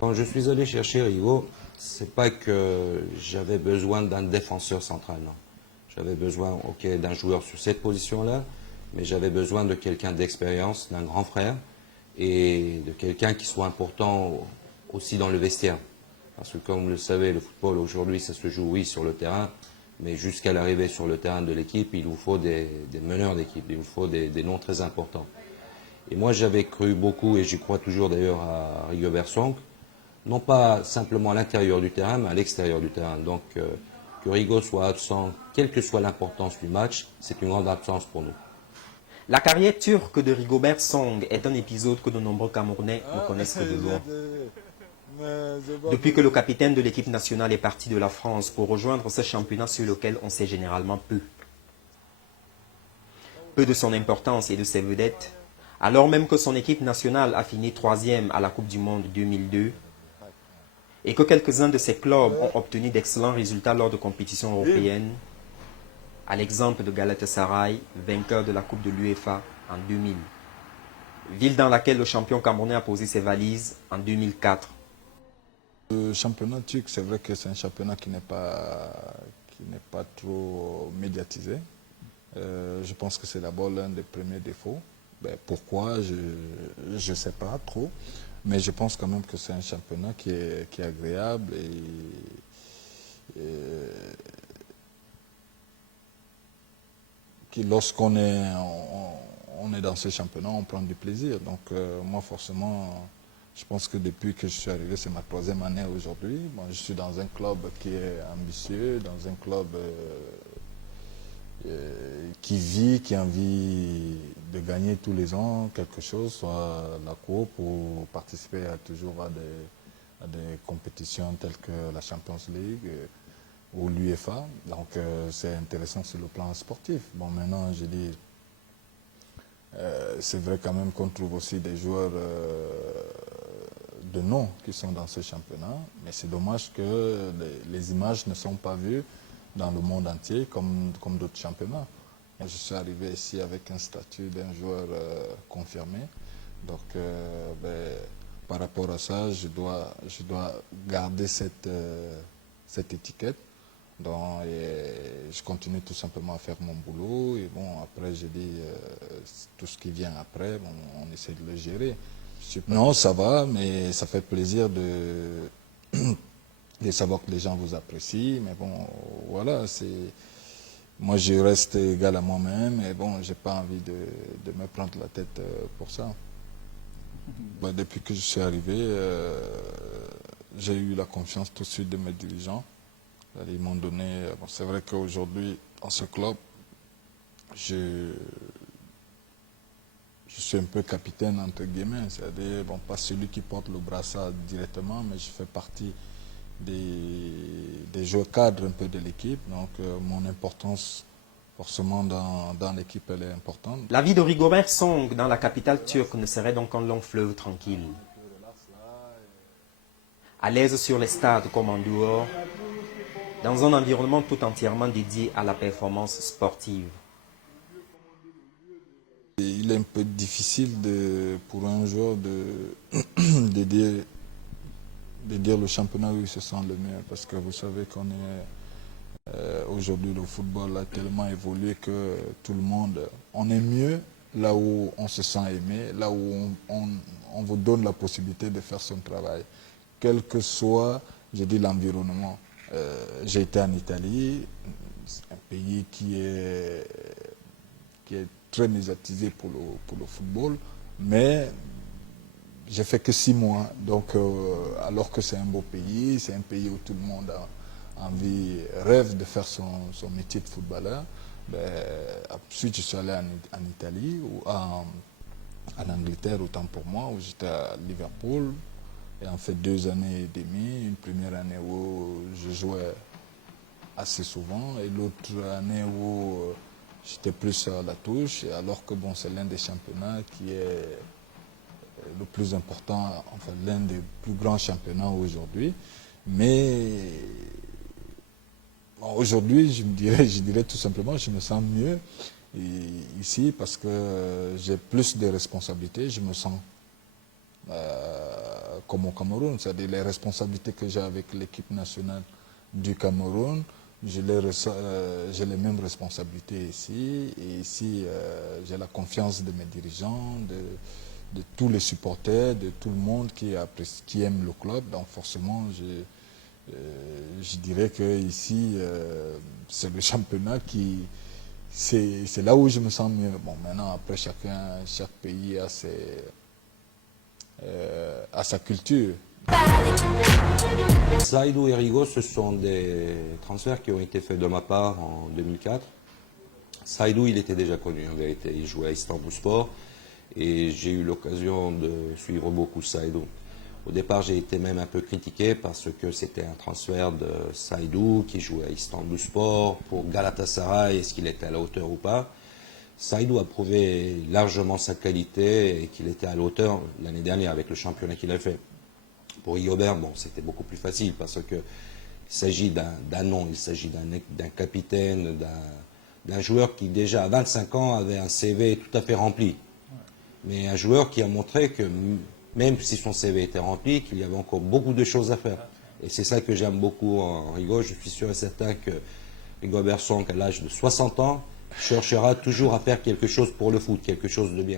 Quand je suis allé chercher Rigo, c'est pas que j'avais besoin d'un défenseur central, non. J'avais besoin, ok, d'un joueur sur cette position-là, mais j'avais besoin de quelqu'un d'expérience, d'un grand frère, et de quelqu'un qui soit important aussi dans le vestiaire. Parce que comme vous le savez, le football aujourd'hui, ça se joue, oui, sur le terrain, mais jusqu'à l'arrivée sur le terrain de l'équipe, il vous faut des meneurs d'équipe, il vous faut des noms très importants. Et moi, j'avais cru beaucoup, et j'y crois toujours d'ailleurs, à Rigobert Song, non pas simplement à l'intérieur du terrain, mais à l'extérieur du terrain. Donc, que Rigo soit absent, quelle que soit l'importance du match, c'est une grande absence pour nous. La carrière turque de Rigobert Song est un épisode que de nombreux Camerounais ne connaissent que de loin. Depuis que le capitaine de l'équipe nationale est parti de la France pour rejoindre ce championnat sur lequel on sait généralement peu. Peu de son importance et de ses vedettes, alors même que son équipe nationale a fini 3e à la Coupe du Monde 2002 et que quelques-uns de ses clubs ont obtenu d'excellents résultats lors de compétitions européennes, à l'exemple de Galatasaray, vainqueur de la Coupe de l'UEFA en 2000, ville dans laquelle le champion camerounais a posé ses valises en 2004. Le championnat turc, c'est vrai que c'est un championnat qui n'est pas trop médiatisé. Je pense que c'est d'abord l'un des premiers défauts. Ben, pourquoi, je ne sais pas trop. Mais je pense quand même que c'est un championnat qui est agréable et qui, lorsqu'on est, on est dans ce championnat, on prend du plaisir. Donc moi, forcément, je pense que depuis que je suis arrivé, c'est ma 3e année aujourd'hui. Bon, je suis dans un club qui est ambitieux, dans un club qui vit, qui a envie de gagner tous les ans quelque chose, soit la Coupe ou participer toujours à des compétitions telles que la Champions League ou l'UEFA. Donc c'est intéressant sur le plan sportif. Bon, maintenant, je dis, c'est vrai quand même qu'on trouve aussi des joueurs de nom qui sont dans ce championnat, mais c'est dommage que les images ne sont pas vues dans le monde entier comme d'autres championnats. Je suis arrivé ici avec un statut d'un joueur confirmé, donc par rapport à ça, je dois garder cette étiquette. Donc, et je continue tout simplement à faire mon boulot et bon, après je dis tout ce qui vient après, bon, on essaie de le gérer. Non, ça va, mais ça fait plaisir de savoir que les gens vous apprécient, mais bon, voilà, moi je reste égal à moi-même et bon, j'ai pas envie de me prendre la tête pour ça. Bah, depuis que je suis arrivé, j'ai eu la confiance tout de suite de mes dirigeants. Ils m'ont donné, bon, c'est vrai qu'aujourd'hui, dans ce club, je suis un peu capitaine entre guillemets, c'est-à-dire, bon, pas celui qui porte le brassard directement, mais je fais partie des joueurs cadres un peu de l'équipe, donc mon importance forcément dans l'équipe elle est importante. La vie de Rigobert Song dans la capitale turque ne serait donc qu'un long fleuve tranquille. À l'aise sur les stades comme en dehors, dans un environnement tout entièrement dédié à la performance sportive. Il est un peu difficile pour un joueur de dire le championnat où il se sent le mieux, parce que vous savez qu'on est aujourd'hui, le football a tellement évolué que tout le monde, on est mieux là où on se sent aimé, là où on vous donne la possibilité de faire son travail, quel que soit, je dis, l'environnement. J'ai été en Italie, un pays qui est très médiatisé pour le football, mais j'ai fait que 6 mois, donc alors que c'est un beau pays, c'est un pays où tout le monde a envie, rêve de faire son métier de footballeur. Ben, ensuite, je suis allé en Italie, ou en Angleterre, autant pour moi, où j'étais à Liverpool, et en fait 2 années et demie, une première année où je jouais assez souvent, et l'autre année où j'étais plus à la touche, alors que bon, c'est l'un des championnats qui est le plus important, enfin l'un des plus grands championnats aujourd'hui. Mais bon, aujourd'hui, je dirais tout simplement, je me sens mieux ici parce que j'ai plus de responsabilités, je me sens comme au Cameroun, c'est-à-dire les responsabilités que j'ai avec l'équipe nationale du Cameroun, j'ai les mêmes responsabilités ici. Et ici, j'ai la confiance de mes dirigeants, de tous les supporters, de tout le monde qui aime le club. Donc forcément, je dirais que ici, c'est le championnat c'est là où je me sens mieux. Bon, maintenant, après, chaque pays a sa culture. Saïdou et Rigo, ce sont des transferts qui ont été faits de ma part en 2004. Saïdou, il était déjà connu en vérité. Il jouait à Istanbulspor et j'ai eu l'occasion de suivre beaucoup Saïdou. Au départ, j'ai été même un peu critiqué parce que c'était un transfert de Saïdou qui jouait à Istanbulspor pour Galatasaray. Est-ce qu'il était à la hauteur ou pas? Saïdou a prouvé largement sa qualité et qu'il était à la hauteur l'année dernière avec le championnat qu'il a fait. Pour Rigobert, bon, c'était beaucoup plus facile parce que il s'agit d'un nom, il s'agit d'un capitaine, d'un joueur qui déjà à 25 ans avait un CV tout à fait rempli. Mais un joueur qui a montré que même si son CV était rempli, qu'il y avait encore beaucoup de choses à faire. Et c'est ça que j'aime beaucoup en Rigo. Je suis sûr et certain que Rigobert Song, à l'âge de 60 ans, cherchera toujours à faire quelque chose pour le foot, quelque chose de bien.